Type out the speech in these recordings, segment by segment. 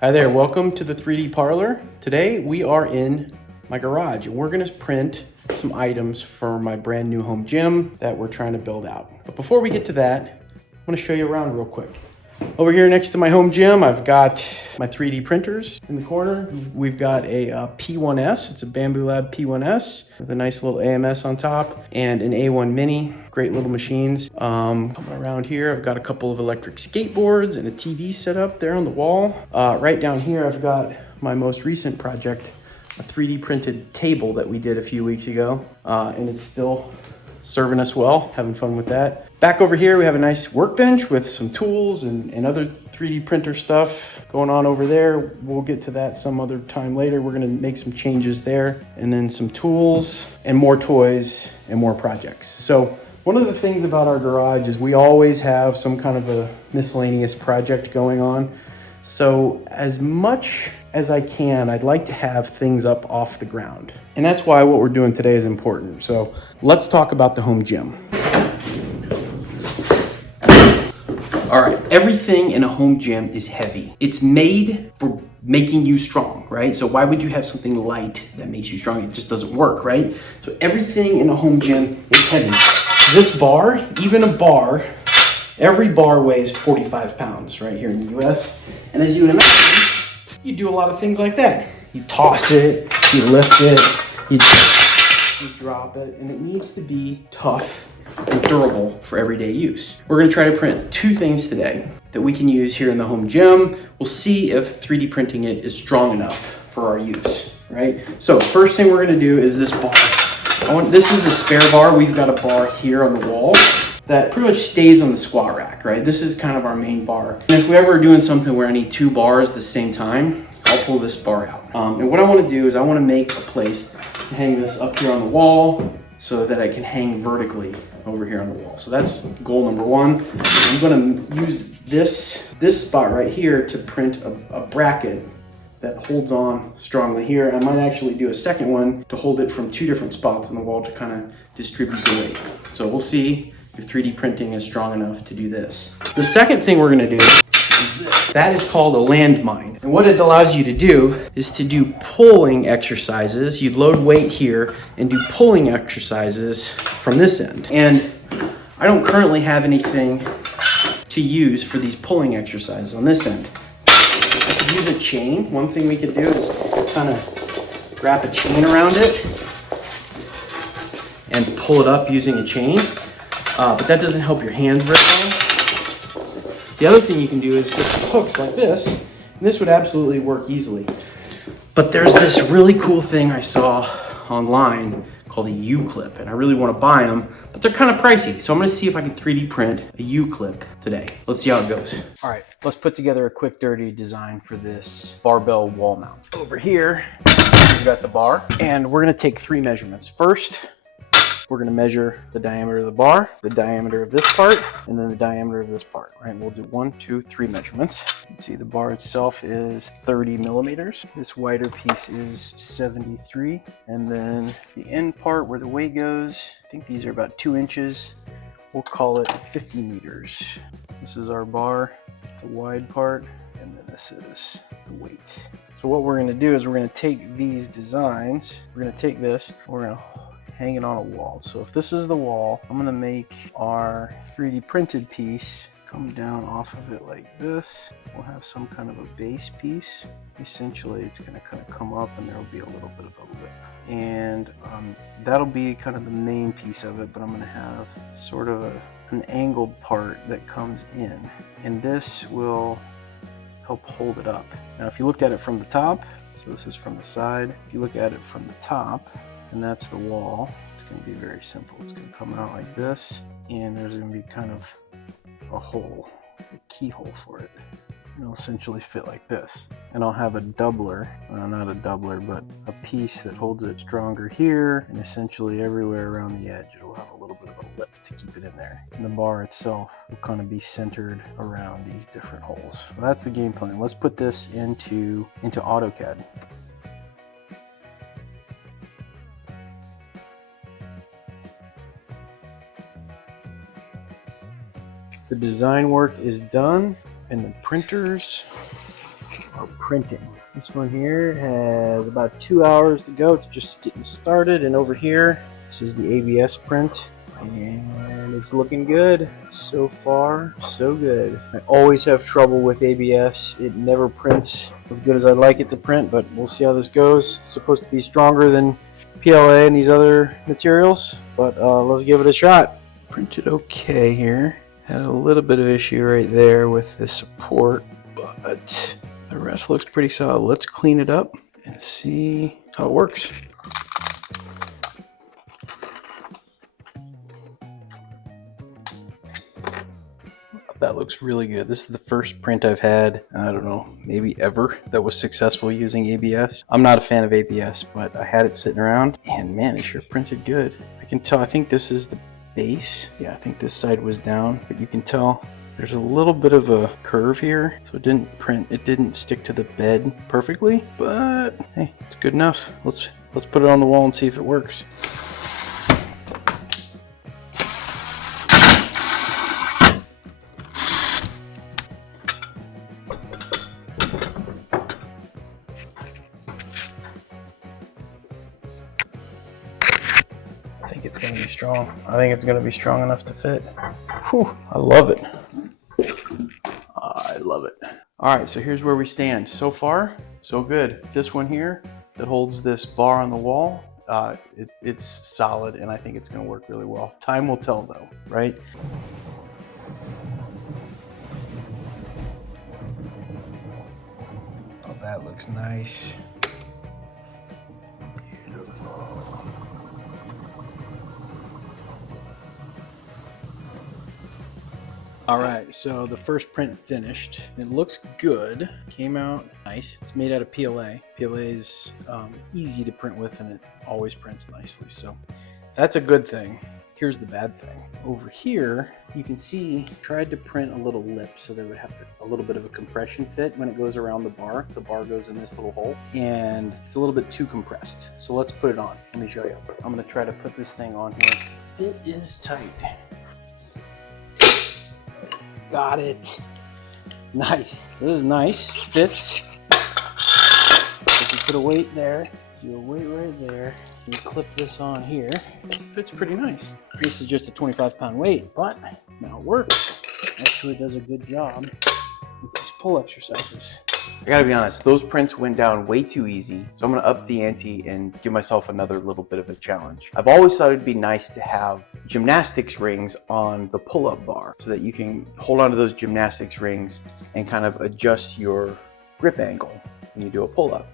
Hi there, welcome to the 3D Parlor. Today we are in my garage and we're gonna print some items for my brand new home gym that we're trying to build out. But before we get to that, I wanna show you around real quick. Over here next to my home gym, I've got my 3D printers in the corner. We've got a P1S, it's a Bamboo Lab P1S with a nice little AMS on top and an A1 Mini, great little machines. Coming around here, I've got a couple of electric skateboards and a TV set up there on the wall. Right down here, I've got my most recent project, a 3D printed table that we did a few weeks ago, and it's still serving us well, having fun with that. Back over here, we have a nice workbench with some tools and other 3D printer stuff going on over there. We'll get to that some other time later. We're gonna make some changes there, and then some tools and more toys and more projects. So one of the things about our garage is we always have some kind of a miscellaneous project going on. So as much as I can, I'd like to have things up off the ground. And that's why what we're doing today is important. So let's talk about the home gym. All right, everything in a home gym is heavy. It's made for making you strong, right? So why would you have something light that makes you strong? It just doesn't work, right? So everything in a home gym is heavy. This bar, even a bar, every bar weighs 45 pounds right here in the US. And as you would imagine, you do a lot of things like that. You toss it, you lift it, you drop it, and it needs to be tough and durable for everyday use. We're gonna try to print two things today that we can use here in the home gym. We'll see if 3D printing it is strong enough for our use, right? So first thing we're gonna do is this bar. This is a spare bar. We've got a bar here on the wall that pretty much stays on the squat rack, right? This is kind of our main bar. And if we ever are doing something where I need two bars at the same time, I'll pull this bar out. And what I wanna do is I wanna make a place to hang this up here on the wall so that I can hang vertically over here on the wall. So that's goal number one. I'm gonna use this spot right here to print a bracket that holds on strongly here. I might actually do a second one to hold it from two different spots on the wall to kind of distribute the weight. So we'll see if 3D printing is strong enough to do this. The second thing we're gonna do is this. That is called a landmine. And what it allows you to do is to do pulling exercises. You load weight here and do pulling exercises from this end. And I don't currently have anything to use for these pulling exercises on this end. I could use a chain. One thing we could do is kind of wrap a chain around it and pull it up using a chain. But that doesn't help your hands very well. The other thing you can do is get some hooks like this, and this would absolutely work easily. But there's this really cool thing I saw online called a U-clip, and I really want to buy them, but they're kind of pricey. So I'm going to see if I can 3D print a U-clip today. Let's see how it goes. All right, let's put together a quick dirty design for this barbell wall mount. Over here, we've got the bar, and we're going to take three measurements. First, we're going to measure the diameter of the bar, the diameter of this part, and then the diameter of this part. Right? We'll do 1, 2, 3 measurements. You can see the bar itself is 30 millimeters. This wider piece is 73. And then the end part where the weight goes, I think these are about 2 inches. We'll call it 50 meters. This is our bar, the wide part, and then this is the weight. So what we're going to do is we're going to take these designs, we're going to take this, we're going to hang it on a wall. So if this is the wall, I'm gonna make our 3D printed piece come down off of it like this. We'll have some kind of a base piece. Essentially, it's gonna kind of come up and there'll be a little bit of a lip. And that'll be kind of the main piece of it, but I'm gonna have sort of an angled part that comes in. And this will help hold it up. Now, if you look at it from the top, so this is from the side, if you look at it from the top, and that's the wall, it's going to be very simple. It's going to come out like this, and there's going to be kind of a hole, a keyhole for it. And it'll essentially fit like this. And I'll have a doubler, not a doubler, but a piece that holds it stronger here, and essentially everywhere around the edge it'll have a little bit of a lip to keep it in there. And the bar itself will kind of be centered around these different holes. So that's the game plan. Let's put this into AutoCAD. The design work is done and the printers are printing. This one here has about 2 hours to go. It's just getting started. And over here, this is the ABS print. And it's looking good. So far, so good. I always have trouble with ABS. It never prints as good as I'd like it to print, but we'll see how this goes. It's supposed to be stronger than PLA and these other materials, but let's give it a shot. Printed okay here. Had a little bit of issue right there with the support, but the rest looks pretty solid. Let's clean it up and see how it works. That looks really good. This is the first print I've had, I don't know, maybe ever, that was successful using ABS. I'm not a fan of ABS, but I had it sitting around, and man, it sure printed good. I can tell, I think this is the base. Yeah, I think this side was down, but you can tell there's a little bit of a curve here, so it didn't print, it didn't stick to the bed perfectly, but hey, it's good enough. Let's put it on the wall and see if it works. I think it's going to be strong. I think it's going to be strong enough to fit. Whew, I love it. I love it. All right, so here's where we stand. So far, so good. This one here that holds this bar on the wall, it's solid, and I think it's going to work really well. Time will tell, though, right? Oh, that looks nice. Beautiful. All right, so the first print finished. It looks good. Came out nice. It's made out of PLA. PLA is easy to print with, and it always prints nicely. So that's a good thing. Here's the bad thing. Over here, you can see, tried to print a little lip so there would have a little bit of a compression fit when it goes around the bar. The bar goes in this little hole, and it's a little bit too compressed. So let's put it on. Let me show you. I'm gonna try to put this thing on here. It is tight. Got it. Nice. This is nice. Fits. If you put a weight there, do a weight right there, and you clip this on here, it fits pretty nice. This is just a 25-pound weight, but now it works. Actually does a good job with these pull exercises. I gotta be honest, those prints went down way too easy, so I'm gonna up the ante and give myself another little bit of a challenge. I've always thought it'd be nice to have gymnastics rings on the pull-up bar so that you can hold onto those gymnastics rings and kind of adjust your grip angle when you do a pull-up.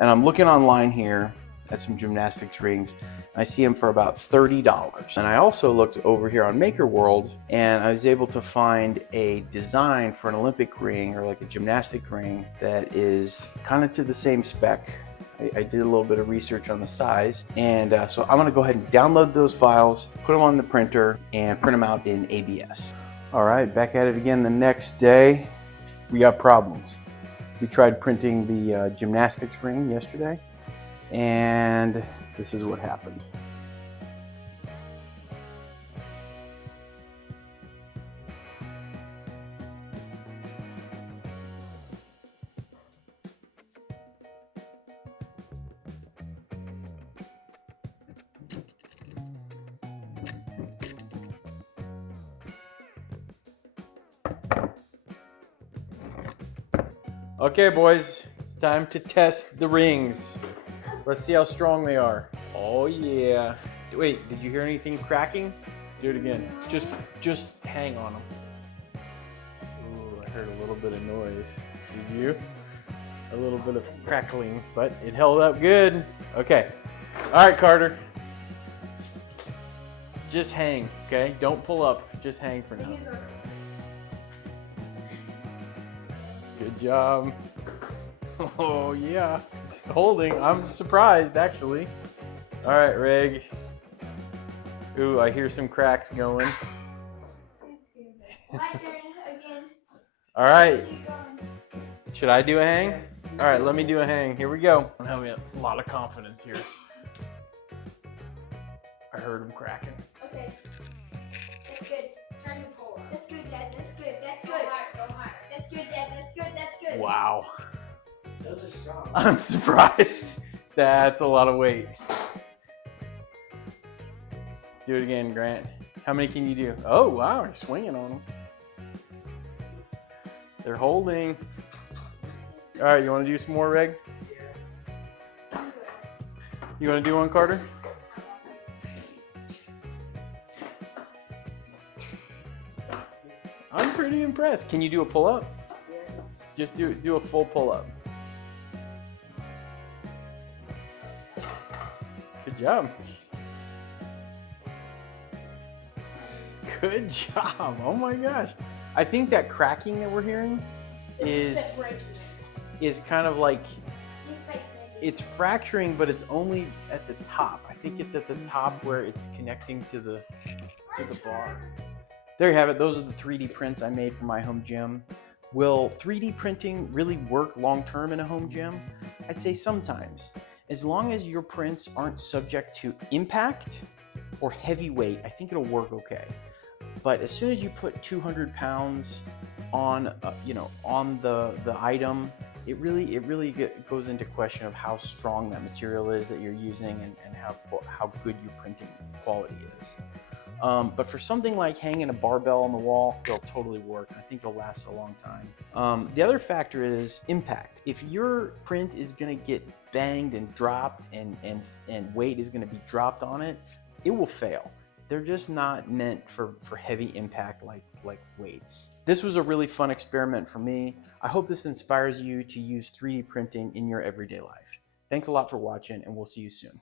And I'm looking online here at some gymnastics rings. I see them for about $30. And I also looked over here on Maker World, and I was able to find a design for an Olympic ring, or like a gymnastic ring, that is kind of to the same spec. I did a little bit of research on the size, and so I'm gonna go ahead and download those files, put them on the printer, and print them out in ABS. All right, back at it again the next day. We got problems. We tried printing the gymnastics ring yesterday, and this is what happened. Okay, boys, it's time to test the rings. Let's see how strong they are. Oh yeah. Wait, did you hear anything cracking? Do it again. Just hang on them. Ooh, I heard a little bit of noise. Did you? A little bit of crackling, but it held up good. Okay. All right, Carter. Just hang, okay? Don't pull up. Just hang for now. Good job. Oh yeah, it's holding. I'm surprised actually. All right, Reg. Ooh, I hear some cracks going. My turn again. All right. Should I do a hang? All right, let me do a hang. Here we go. I'm having a lot of confidence here. I heard them cracking. Okay. That's good. Turn the pole up. That's good, Dad. That's good. That's good. Go higher. Go higher. That's good, Dad. That's good. That's good. Wow. job. I'm surprised. That's a lot of weight. Do it again, Grant. How many can you do? Oh, wow, you're swinging on them. They're holding. All right, you want to do some more, Reg? You want to do one, Carter? I'm pretty impressed. Can you do a pull-up? Just do a full pull-up. Good job. Good job. Oh my gosh. I think that cracking that we're hearing is kind of like, it's fracturing, but it's only at the top. I think it's at the top where it's connecting to the bar. There you have it. Those are the 3D prints I made for my home gym. Will 3D printing really work long-term in a home gym? I'd say sometimes. As long as your prints aren't subject to impact or heavy weight, I think it'll work okay. But as soon as you put 200 pounds on, on the item, it really goes into question of how strong that material is that you're using and how good your printing quality is. But for something like hanging a barbell on the wall, it'll totally work. I think it'll last a long time. The other factor is impact. If your print is gonna get banged and dropped and weight is gonna be dropped on it, it will fail. They're just not meant for heavy impact like weights. This was a really fun experiment for me. I hope this inspires you to use 3D printing in your everyday life. Thanks a lot for watching, and we'll see you soon.